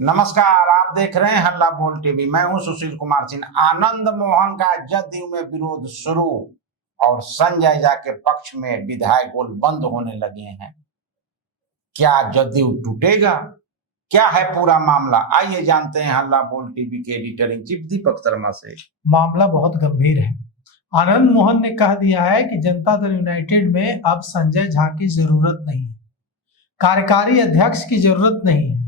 नमस्कार, आप देख रहे हैं हल्ला बोल टीवी। मैं हूं सुशील कुमार सिंह। आनंद मोहन का जदयू में विरोध शुरू और संजय झा के पक्ष में विधायक गोल बंद होने लगे हैं। क्या जदयू टूटेगा? क्या है पूरा मामला? आइए जानते हैं हल्ला बोल टीवी के editor in chief Deepak Sharma से। मामला बहुत गंभीर है। आनंद मोहन ने कह दिया है कि जनता दल यूनाइटेड में अब संजय झा की जरूरत नहीं है, कार्यकारी अध्यक्ष की जरूरत नहीं है।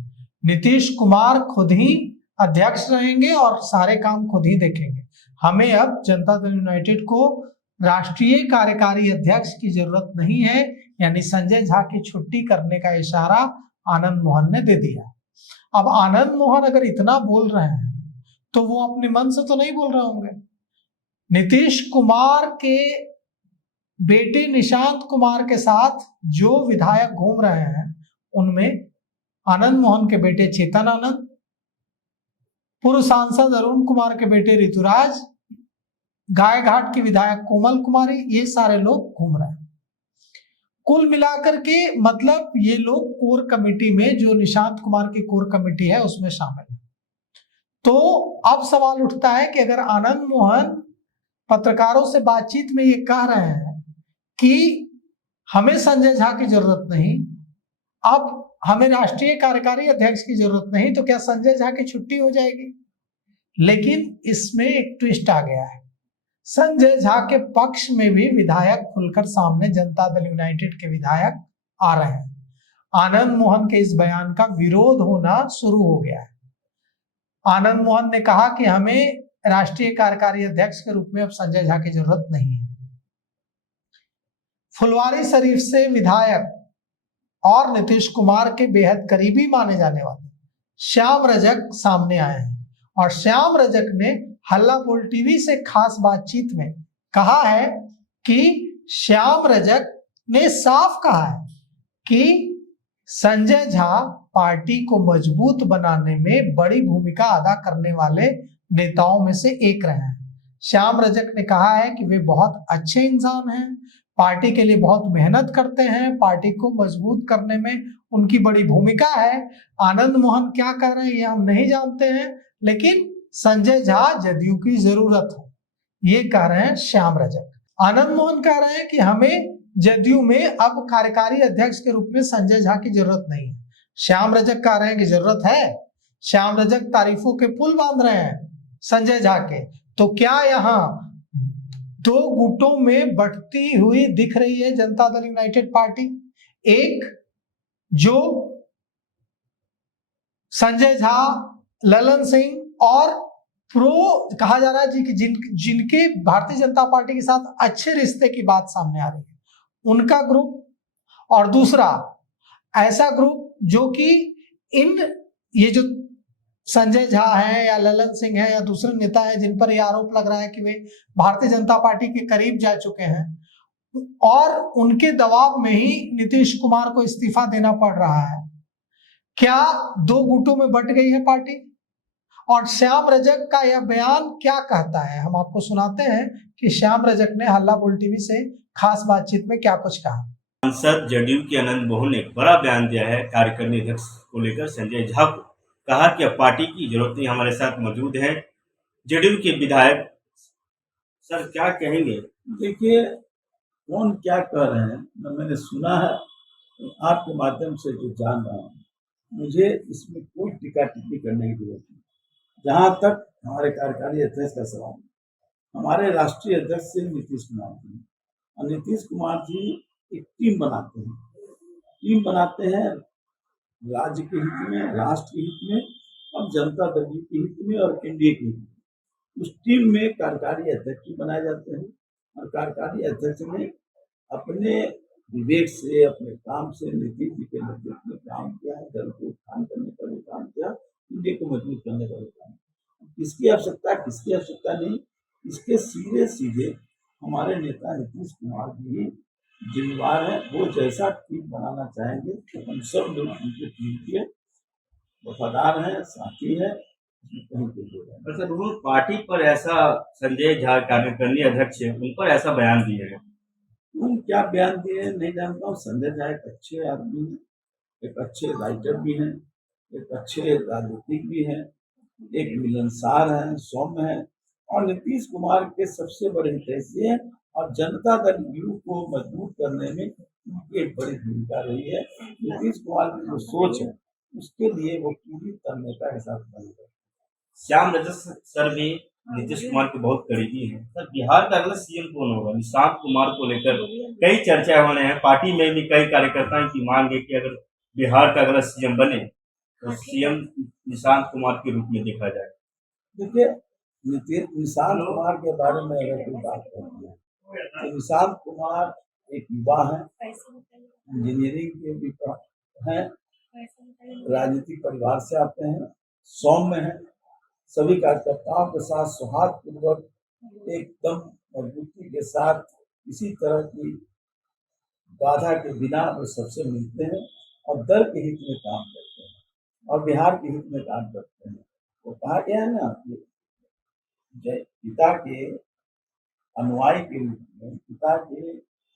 नीतीश कुमार खुद ही अध्यक्ष रहेंगे और सारे काम खुद ही देखेंगे। हमें अब जनता दल यूनाइटेड को राष्ट्रीय कार्यकारी अध्यक्ष की जरूरत नहीं है, यानी संजय झा की छुट्टी करने का इशारा आनंद मोहन ने दे दिया। अब आनंद मोहन अगर इतना बोल रहे हैं तो वो अपने मन से तो नहीं बोल रहे होंगे। नीतीश कुमार के बेटे निशांत कुमार के साथ जो विधायक घूम रहे हैं उनमें आनंद मोहन के बेटे चेतन आनंद, पूर्व सांसद अरुण कुमार के बेटे ऋतुराज, गायघाट की विधायक कोमल कुमारी, ये सारे लोग घूम रहे हैं। कुल मिलाकर के मतलब ये लोग कोर कमेटी में, जो निशांत कुमार की कोर कमेटी है, उसमें शामिल है। तो अब सवाल उठता है कि अगर आनंद मोहन पत्रकारों से बातचीत में ये कह रहे हैं कि हमें संजय झा की जरूरत नहीं, अब हमें राष्ट्रीय कार्यकारी अध्यक्ष की जरूरत नहीं, तो क्या संजय झा की छुट्टी हो जाएगी? लेकिन इसमें एक ट्विस्ट आ गया है। संजय झा के पक्ष में भी विधायक खुलकर सामने जनता दल यूनाइटेड के विधायक आ रहे हैं। आनंद मोहन के इस बयान का विरोध होना शुरू हो गया है। आनंद मोहन ने कहा कि हमें राष्ट्रीय कार्यकारी अध्यक्ष के रूप में अब संजय झा की जरूरत नहीं है। फुलवारी शरीफ से विधायक और नीतीश कुमार के बेहद करीबी माने जाने वाले श्याम रजक सामने आए हैं और श्याम रजक ने हल्ला बोल टीवी से खास बातचीत में कहा है कि श्याम रजक ने साफ कहा है कि संजय झा पार्टी को मजबूत बनाने में बड़ी भूमिका अदा करने वाले नेताओं में से एक रहे हैं। श्याम रजक ने कहा है कि वे बहुत अच्छे इंसान हैं, पार्टी के लिए बहुत मेहनत करते हैं, पार्टी को मजबूत करने में उनकी बड़ी भूमिका है। आनंद मोहन क्या कह रहे हैं ये हम नहीं जानते हैं, लेकिन संजय झा जदयू की जरूरत है, ये कह रहे हैं श्याम रजक। आनंद मोहन कह रहे हैं कि हमें जदयू में अब कार्यकारी अध्यक्ष के रूप में संजय झा की जरूरत नहीं है। श्याम रजक कह रहे हैं कि जरूरत है। श्याम रजक तारीफों के पुल बांध रहे हैं संजय झा के। तो क्या यहाँ दो गुटों में बढ़ती हुई दिख रही है जनता दल यूनाइटेड पार्टी? एक जो संजय झा, ललन सिंह और प्रो कहा जा रहा है जी कि जिनके भारतीय जनता पार्टी के साथ अच्छे रिश्ते की बात सामने आ रही है, उनका ग्रुप, और दूसरा ऐसा ग्रुप जो कि ये जो संजय झा है या ललन सिंह है या दूसरे नेता है जिन पर यह आरोप लग रहा है कि वे भारतीय जनता पार्टी के करीब जा चुके हैं और उनके दबाव में ही नीतीश कुमार को इस्तीफा देना पड़ रहा है, क्या दो गुटों में बंट गई है पार्टी? और श्याम रजक का यह बयान क्या कहता है, हम आपको सुनाते हैं कि श्याम रजक ने हल्ला बोल टीवी से खास बातचीत में क्या कुछ कहा। सांसद जदयू के आनंद मोहन ने एक बड़ा बयान दिया है कार्यकारिणी अध्यक्ष को लेकर संजय झा को। कहा कि अब पार्टी की जरूरत नहीं, हमारे साथ मौजूद है जदयू के विधायक। सर क्या कहेंगे? देखिए कौन क्या कह रहे हैं मैंने सुना है, तो आपके माध्यम से जो जान रहा हूँ, मुझे इसमें कोई टीका टिप्पणी करने की जरूरत नहीं। जहाँ तक हमारे कार्यकारी अध्यक्ष का सवाल, हमारे राष्ट्रीय अध्यक्ष से नीतीश कुमार जी, और नीतीश कुमार जी एक टीम बनाते हैं राज्य के हित में, राष्ट्र के हित में और जनता दल के हित में और एनडीए के हित में। उस टीम में कार्यकारी अध्यक्ष बनाए जाते हैं और कार्यकारी अध्यक्ष ने अपने विवेक से, अपने काम से, नीतीश जी के नेतृत्व में काम किया है, दल को उत्थान करने का भी काम किया, एनडीए को मजबूत करने का भी काम। किसकी आवश्यकता नहीं, इसके सीधे हमारे नेता नीतीश कुमार जी जिम्मेवार है। वो जैसा टीम बनाना चाहेंगे तो हम सब लोग उनके टीम के वफादार हैं, साथी हैं, कहीं सर वो पार्टी पर ऐसा संजय झा कार्यकारिणी अध्यक्ष है, उन पर ऐसा बयान दिए हैं। उन क्या बयान दिए नहीं जानता हूँ। संजय झा एक अच्छे आदमी हैं, एक अच्छे राइटर भी हैं, एक अच्छे राजनीतिक भी हैं, एक मिलनसार हैं, सौम्य हैं, और नीतीश कुमार के सबसे बड़े हितैषी हैं, और जनता दल यू को मजबूत करने में उनकी एक बड़ी भूमिका रही है। नीतीश कुमार की जो सोच है उसके लिए वो पूरी तन्मयता के साथ बन गए। श्याम रजक सर भी नीतीश कुमार के बहुत करीबी हैं। सर, बिहार का अगला सीएम कौन होगा? निशांत कुमार को लेकर कई चर्चा हो रहे हैं। पार्टी में भी कई कार्यकर्ताओं की मांग है कि अगर बिहार का अगला सीएम बने तो सीएम निशांत कुमार के रूप में देखा जाए। देखिए, निशांत कुमार के बारे में अगर कोई बात करते हैं तो निशांत कुमार एक युवा है, इंजीनियरिंग के भी हैं, राजनीतिक परिवार से आते हैं, सौम्य हैं, सभी कार्यकर्ताओं के साथ सौहार्दपूर्वक एकदम मजबूती के साथ किसी तरह की बाधा के बिना वो सबसे मिलते हैं और दल के हित में काम करते हैं और बिहार के हित में काम करते हैं। वो कहा गया है ना कि पिता के अनुयायी के रूप में, पिता के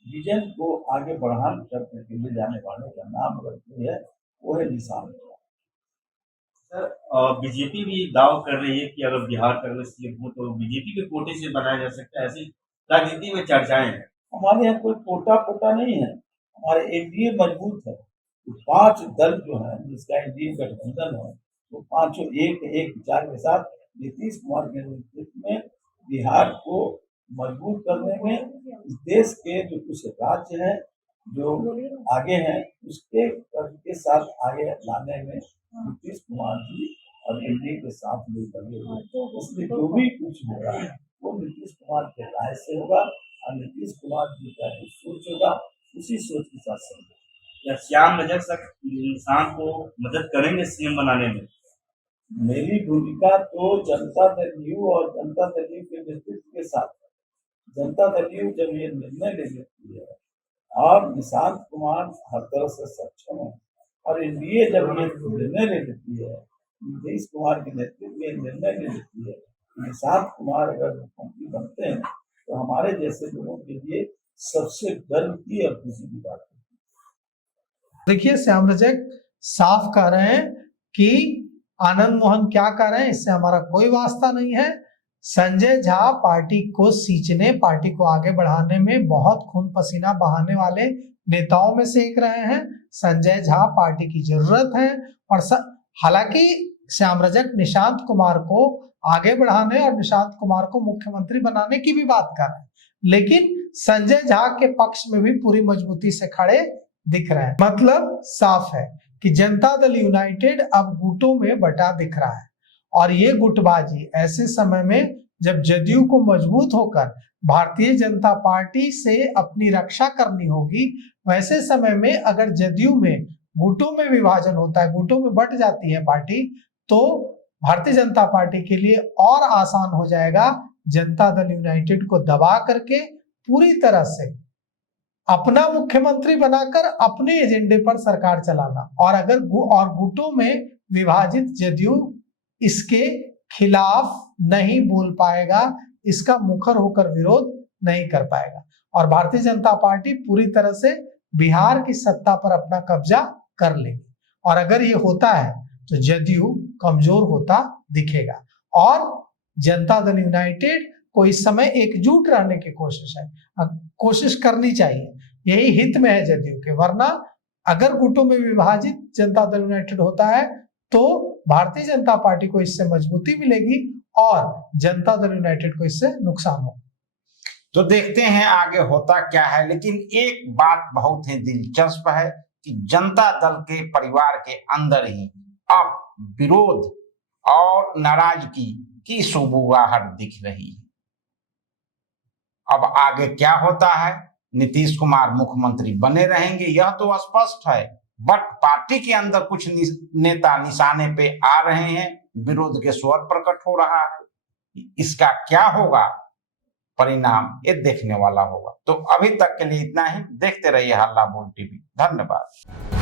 विजन को आगे बढ़ाने करने के लिए जाने वाले का नाम अगर कोई है वो है निशांत। सर, बीजेपी भी दाव कर रही है कि अगर बिहार का अगला सीएम हो तो बीजेपी के कोटे से बनाया जा सकता है, ऐसी राजनीति में चर्चाएं हैं। हमारे यहाँ कोई कोटा नहीं है, हमारे एनडीए मजबूत है। तो 5 दल जो है जिसका एनडीए गठबंधन है वो पांचों एक विचार के साथ नीतीश कुमार के नेतृत्व में बिहार को मजबूत करने में, इस देश के जो कुछ राज्य हैं जो आगे हैं उसके साथ आगे लाने में नीतीश कुमार जी और एनडीए के साथ लोग लगे हुए। इसलिए जो भी कुछ होगा वो नीतीश कुमार के राय से होगा और नीतीश कुमार जी का जो सोच होगा उसी सोच के साथ चलेगा। या श्याम रजक सर इंसान को मदद करेंगे सीएम बनाने में? मेरी भूमिका तो जनता दल यू और जनता दल यू के नेतृत्व के साथ, जनता दल यू जब ये निर्णय ले लेती है और निशांत कुमार हर तरह से सक्षम है और एनडीए जब ये निर्णय ले लेती है, नीतीश कुमार के नेतृत्व में निर्णय ले लेती है, निशांत कुमार अगर मुख्यमंत्री बनते हैं तो हमारे जैसे लोगों के लिए सबसे गर्व की और खुशी की बात है। देखिए, श्याम रजक साफ कह रहे हैं कि आनंद मोहन क्या कह रहे हैं इससे हमारा कोई वास्ता नहीं है। संजय झा पार्टी को सींचने, पार्टी को आगे बढ़ाने में बहुत खून पसीना बहाने वाले नेताओं में से एक रहे हैं। संजय झा पार्टी की जरूरत है और हालांकि श्याम रजक निशांत कुमार को आगे बढ़ाने और निशांत कुमार को मुख्यमंत्री बनाने की भी बात कर रहे हैं, लेकिन संजय झा के पक्ष में भी पूरी मजबूती से खड़े दिख रहे हैं। मतलब साफ है कि जनता दल यूनाइटेड अब गुटों में बटा दिख रहा है और ये गुटबाजी ऐसे समय में जब जदयू को मजबूत होकर भारतीय जनता पार्टी से अपनी रक्षा करनी होगी, वैसे समय में अगर जदयू में गुटों में विभाजन होता है, गुटों में बट जाती है पार्टी, तो भारतीय जनता पार्टी के लिए और आसान हो जाएगा जनता दल यूनाइटेड को दबा करके पूरी तरह से अपना मुख्यमंत्री बनाकर अपने एजेंडे पर सरकार चलाना। और अगर गुटों में विभाजित जदयू इसके खिलाफ नहीं बोल पाएगा, इसका मुखर होकर विरोध नहीं कर पाएगा और भारतीय जनता पार्टी पूरी तरह से बिहार की सत्ता पर अपना कब्जा कर लेगी। और अगर ये होता है तो जदयू कमजोर होता दिखेगा और जनता दल यूनाइटेड को इस समय एकजुट रहने की कोशिश करनी चाहिए। यही हित में है जदयू के, वरना अगर गुटों में विभाजित जनता दल यूनाइटेड होता है तो भारतीय जनता पार्टी को इससे मजबूती मिलेगी और जनता दल यूनाइटेड को इससे नुकसान होगा। तो देखते हैं आगे होता क्या है, लेकिन एक बात बहुत ही दिलचस्प है कि जनता दल के परिवार के अंदर ही अब विरोध और नाराजगी की सुबुगाहट दिख रही है। अब आगे क्या होता है, नीतीश कुमार मुख्यमंत्री बने रहेंगे यह तो स्पष्ट है, बट पार्टी के अंदर कुछ नेता निशाने पे आ रहे हैं, विरोध के स्वर प्रकट हो रहा है। इसका क्या होगा परिणाम, ये देखने वाला होगा। तो अभी तक के लिए इतना ही। देखते रहिए हल्ला बोल टीवी। धन्यवाद।